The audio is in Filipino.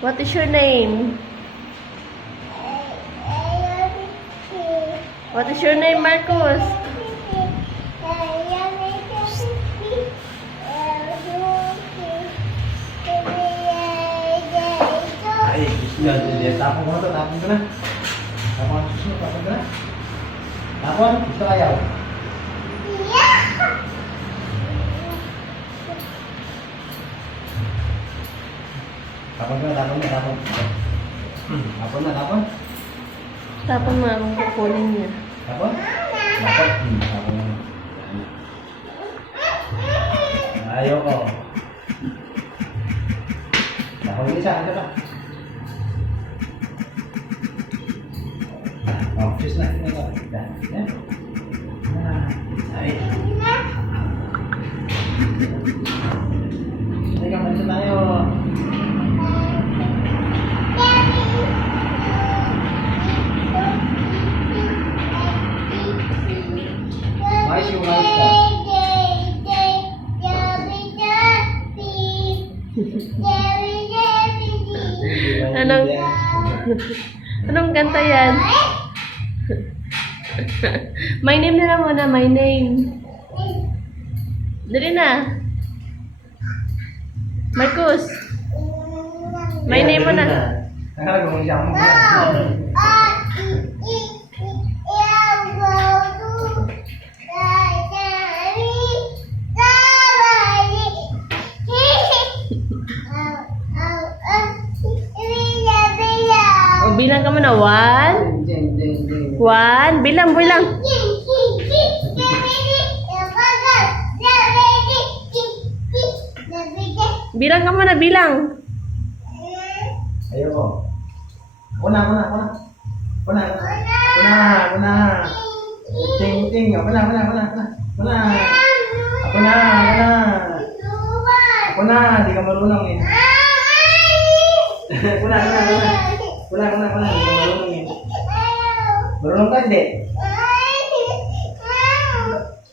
What is your name? What is your name, Marcus? Ay, gusto nyo. Tapon ko na to. Tapon ko na. Tapon ko na. Tapon ko na. Tapon. Gusto kayaw. Tapon ko na. Tapon na. Tapon. Tapon na. Tapon. Tapon mo akong kukunin niya. Tapon. Tapon. Tapon na. Ayaw ko. Tapon ko isa. Ano ba? Oh, just na. Yan. Ay. Teka, malis na tayo. Mais yung mais ka. Anong kanta yan? My name na lang muna, my name. Dali na. Marcus. My name mo na. Nakala ko siya mo. O, bilang ka muna. 1. 1. Bilang. Bilang ka muna, bilang. Ayoko. Kuna. Ting. Ako na, di ka marunong eh. Kuna, di ka marunong eh. Marunong ka, hindi?